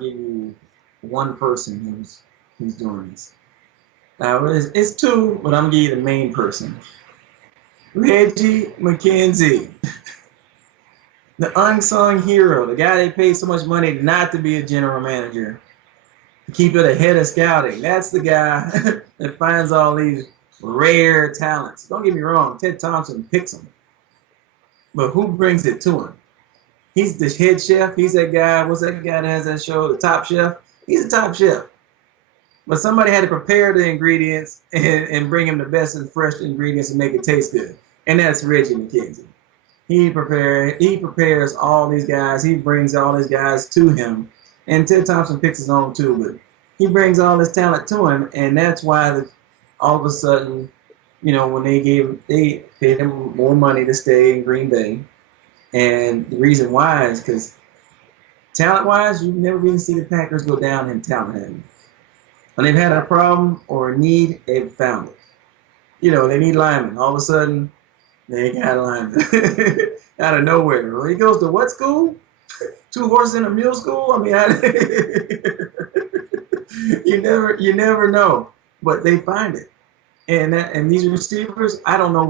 give you one person who's doing this. Now it's two, but I'm gonna give you the main person. Reggie McKenzie, the unsung hero, the guy they paid so much money not to be a general manager, to keep it ahead of scouting. That's the guy that finds all these rare talents. Don't get me wrong, Ted Thompson picks them, but who brings it to him? He's the head chef. He's that guy. What's that guy that has that show, The Top Chef? He's the top chef. But somebody had to prepare the ingredients and bring him the best and fresh ingredients and make it taste good. And that's Reggie McKenzie. He prepares all these guys. He brings all these guys to him. And Ted Thompson picks his own too, but he brings all this talent to him, and that's why all of a sudden, when they paid him more money to stay in Green Bay. And the reason why is because talent-wise, you've never really seen the Packers go down in talent heavy. When they've had a problem or a need, they've found it. They need linemen. All of a sudden, they got a lineman out of nowhere. Well, he goes to what school? 2 horses in a mule school? I mean, you never know, but they find it. And these receivers, I didn't know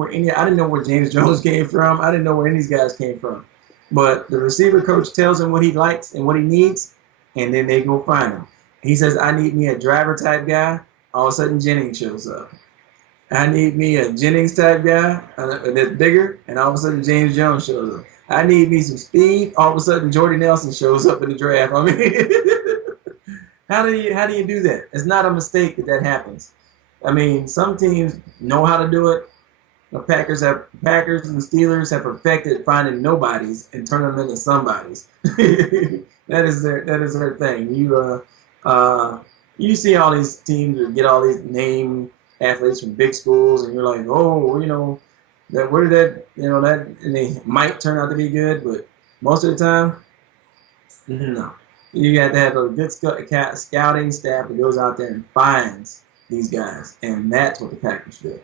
where James Jones came from. I didn't know where any of these guys came from. But the receiver coach tells him what he likes and what he needs, and then they go find him. He says, I need me a driver type guy. All of a sudden, Jennings shows up. I need me a Jennings type guy that's bigger, and all of a sudden, James Jones shows up. I need me some speed. All of a sudden, Jordy Nelson shows up in the draft. I mean, how do you do that? It's not a mistake that happens. I mean, some teams know how to do it. The Packers and the Steelers have perfected finding nobodies and turning them into somebodies. that is their thing. You see all these teams that get all these name athletes from big schools, and you're like, and they might turn out to be good, but most of the time, no. You got to have a good scouting staff that goes out there and finds these guys, and that's what the Packers do.